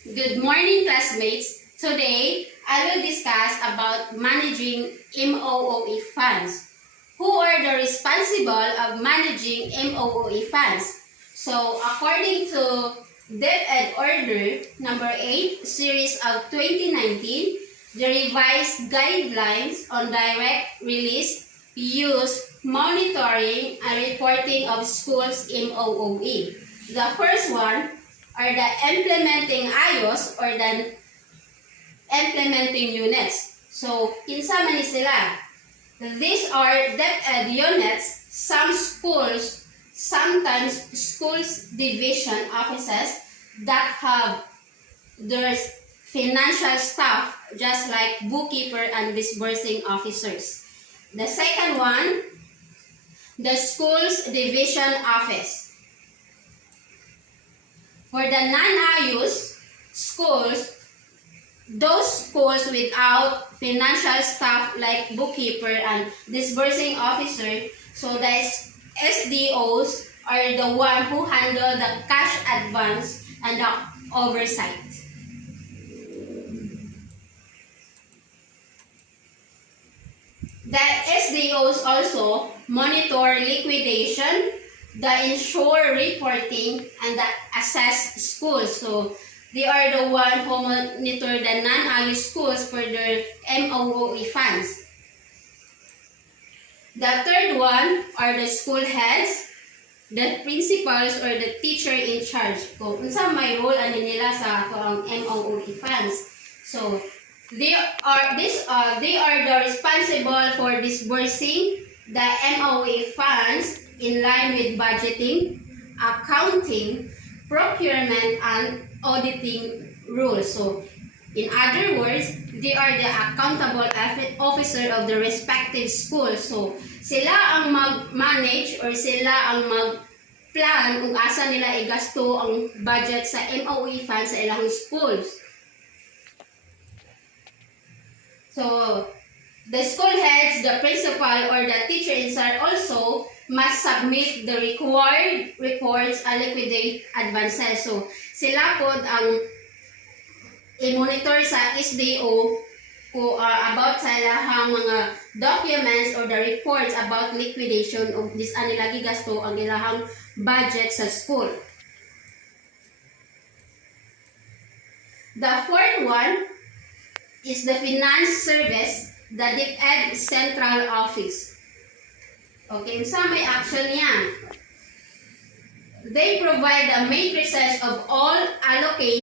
Good morning, classmates. Today, I will discuss about managing MOOE funds. Who are the responsible of managing MOOE funds? So, according to DepEd Order number 8, series of 2019, the revised guidelines on direct release, use, monitoring, and reporting of schools MOOE. The first one are the implementing IOs or the implementing units. So, kinsa man ni sila? These are DepEd units. Some schools, sometimes schools division offices that have their financial staff just like bookkeeper and disbursing officers. The second one, the schools division office. For the non-IUs schools, those schools without financial staff like bookkeeper and disbursing officer, so the SDOs are the one who handle the cash advance and the oversight. The SDOs also monitor liquidation, the ensure reporting, and the assess schools. So they are the one who monitor the non-IU schools for their MOOE funds. The third one are the school heads, the principals or the teacher in charge. Kung unsa may role ani nila sa ang MOOE funds. So they are the responsible for disbursing the MOOE funds in line with budgeting, accounting, procurement, and auditing rules. So, in other words, they are the accountable officer of the respective school. So, sila ang mag-manage or sila ang mag-plan kung asa nila igasto ang budget sa MOOE funds sa ilang schools. So, the school heads, the principal, or the teacher in charge also must submit the required reports and liquidate advances. So, sila po ang i-monitor sa SDO about sa ilahang mga documents or the reports about liquidation of this anilagi gasto ang ilahang budget sa school. The fourth one is the finance service, the DepEd Central Office. Okay, sa may action yan. They provide the matrices of all allocated